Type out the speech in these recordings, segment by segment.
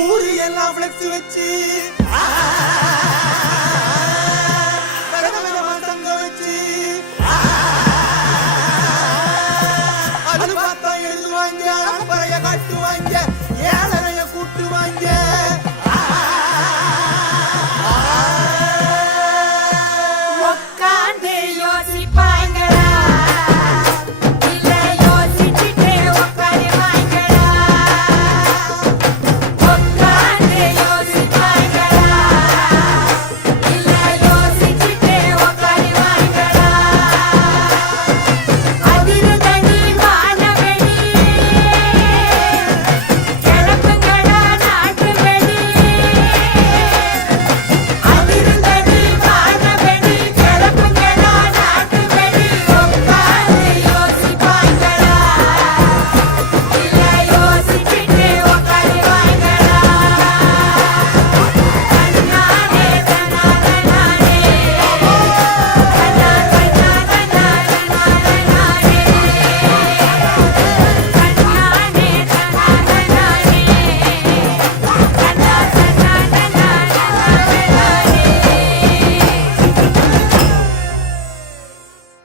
ஊரு எல்லாம் ஃப்ளெக்ஸ் வச்சு தங்க வச்சு அது பார்த்தா எழுதுவாங்க பழைய காட்டுவாங்க ஏழரைய கூட்டுவாங்க உட்கார்ந்து யோசிப்பாங்களா இல்ல யோசிச்சுட்டே உட்காருவாங்களா உட்கார்ந்து யோசிப்பாங்களா இல்ல யோசிச்சுட்டே உட்காருவாங்களா அதிரதனி வானவெளி கிளப்புங்களா நாட்டு வெளி அதிரதனி வானவெளி கிளப்புங்களா நாட்டு வெளி உட்கார்ந்து யோசிப்பாங்களா இல்ல யோசிச்சுட்டே உட்காருவாங்களா தன்னானே தன்னானே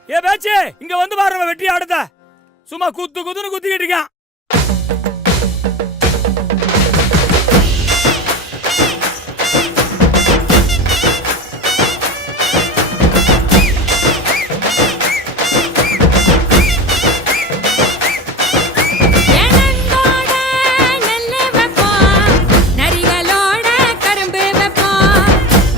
ஏ பேச்சு இங்க வந்து பாருங்க வெற்றி ஆடுத சும்மா குத்து குத்துன்னு குத்திக்கிட்டு இருக்கான். எனந்தோட நெல்லு வைப்போம் நரிகளோட கரும்பு வைப்போம்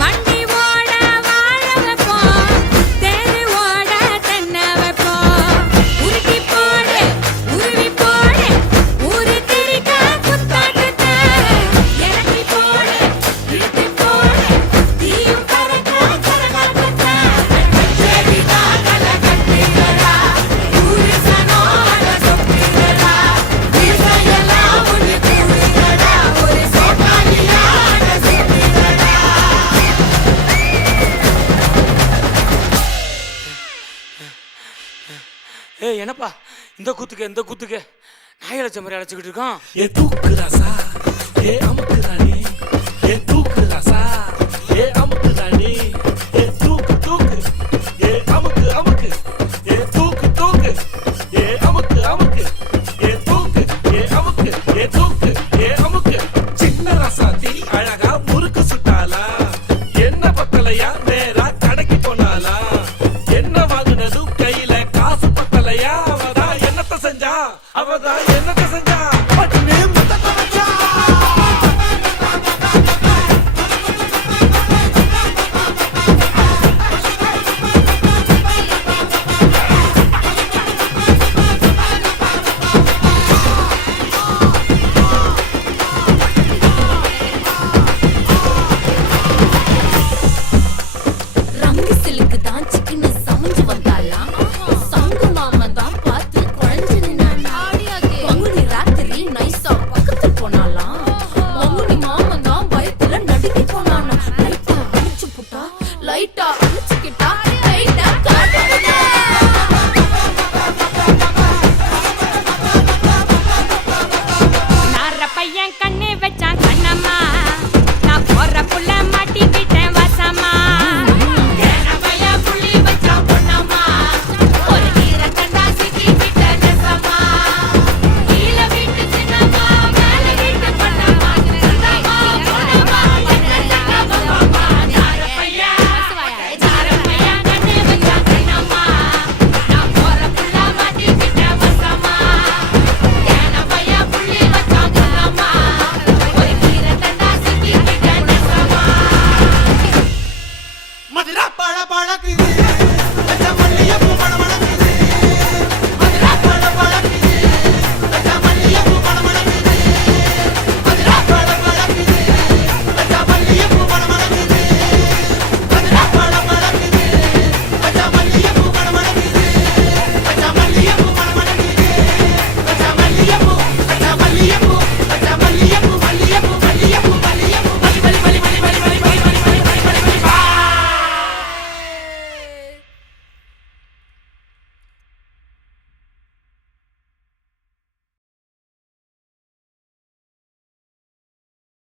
வண்டி ஓட வாழை வைப்போம் தேரு ஓட தென்னை வைப்போம் உருட்டி போடு உருவி போடு ஊரு திரிக்க குத்தாட்டத்தை இறக்கி போடு இழுத்து போடு தீயும் பறக்க கரகாட்டத்தை செடிதான் கலை கட்டுகிறா ஊரு சனோட சொப்புகிறா வீசையெல்லாம் ஒன்று கூடுகிறா ஒரு சோட்டாளியான சுத்துகிறா ஏய் என்னப்பா இந்த குத்துக்கு நாய் அழைச்ச மாதிரி அழைச்சிக்கிட்டு இருக்கான். ஏ தூக்கு ராசா ஏ அமுக்கு ராணி ஏ தூக்கு ராசா ஏ அமுக்கு ராணி ஏ தூக்கு தூக்கு ஏ அமுக்கு அமுக்கு ஏ தூக்கு தூக்கு ஏ அமுக்கு அமுக்கு ஏ தூக்கு ஏ அமுக்கு ஏ தூக்கு ஏ அமுக்கு சின்ன ராசாத்தி அழகா முறுக்கு சுட்டாளா என்ன பத்தலையா நேரா கடைக்கு போனாலா என்ன வாங்குனதும் கையில காசு பத்தலையா அவதான் என்னத்த செஞ்சா அவதான்